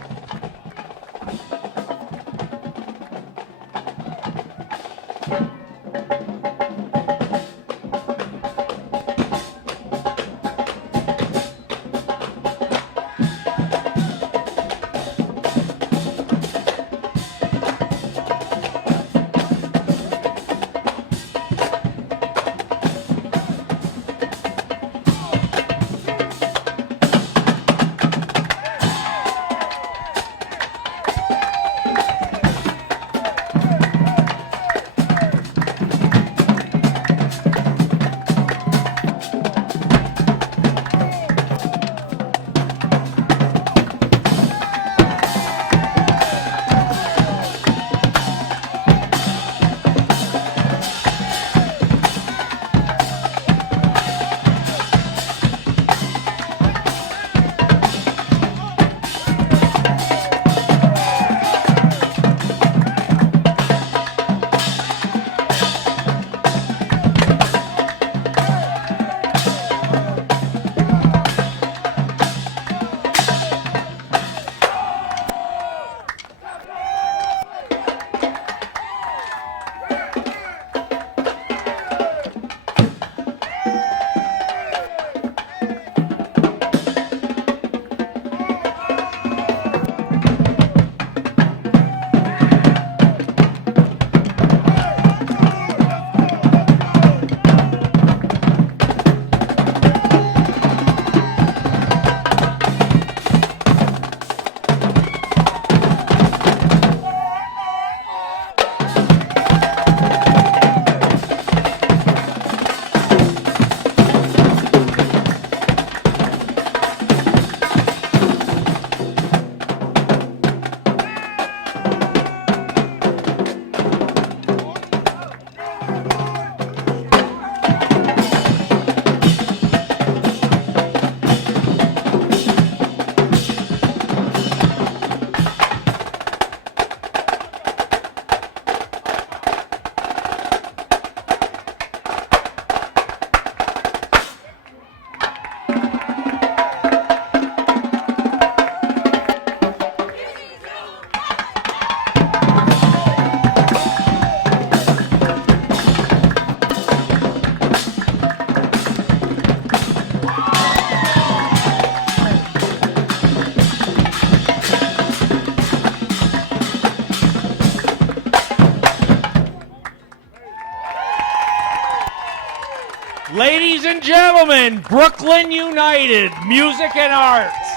Ladies and gentlemen, Brooklyn United, Music and Arts.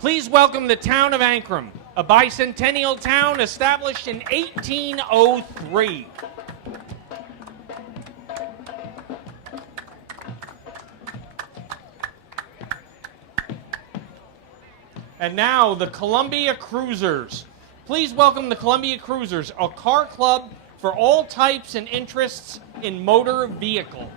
Please welcome the town of Ankrum, a bicentennial town established in 1803. And now, the Columbia Cruisers. Please welcome the Columbia Cruisers, a car club for all types and interests in motor vehicles.